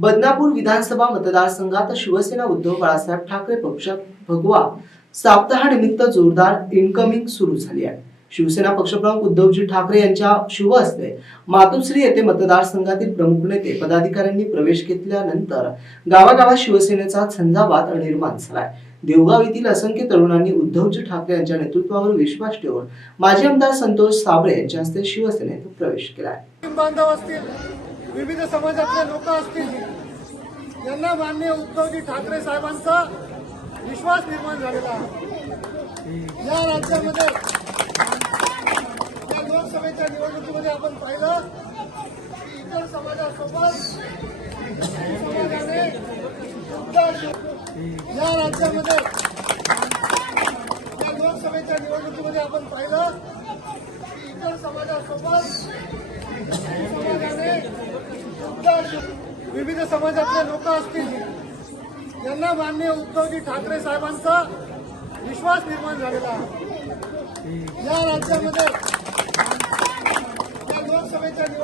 बदनापूर विधानसभा मतदारसंघात शिवसेना उद्धव बाळासाहेब ठाकरे पक्ष भगवा सप्ताहानिमित्त जोरदार इनकमिंग सुरू झाली आहे. शिवसेना पक्षप्रमुख उद्धवजी ठाकरे यांच्या शुभ हस्ते मातुश्री येथे मतदारसंघातील प्रमुख नेते पदाधिकाऱ्यांनी प्रवेश घेतल्यानंतर गावागावात शिवसेनेचा झंझावात निर्माण झालाय. देवगाव येथील असंख्य तरुणांनी उद्धवजी ठाकरे यांच्या नेतृत्वावर विश्वास ठेवून माजी आमदार संतोष साबळे यांच्या हस्ते शिवसेनेत प्रवेश केलाय. विविध समाजातले लोक असतील. यांना मान्य उद्धवजी ठाकरे साहेबांचा विश्वास निर्माण झालेला आहे. या राज्यामध्ये या लोकसभेच्या निवडणुकीमध्ये आपण पाहिलं की इतर समाजासोबत समाजाने या राज्यामध्ये या लोकसभेच्या निवडणुकीमध्ये आपण पाहिलं की इतर समाजासोबत विविध समाजातले लोक असतील यांना मान्य उद्धवजी ठाकरे साहेबांचा विश्वास निर्माण झालेला आहे. या राज्यामध्ये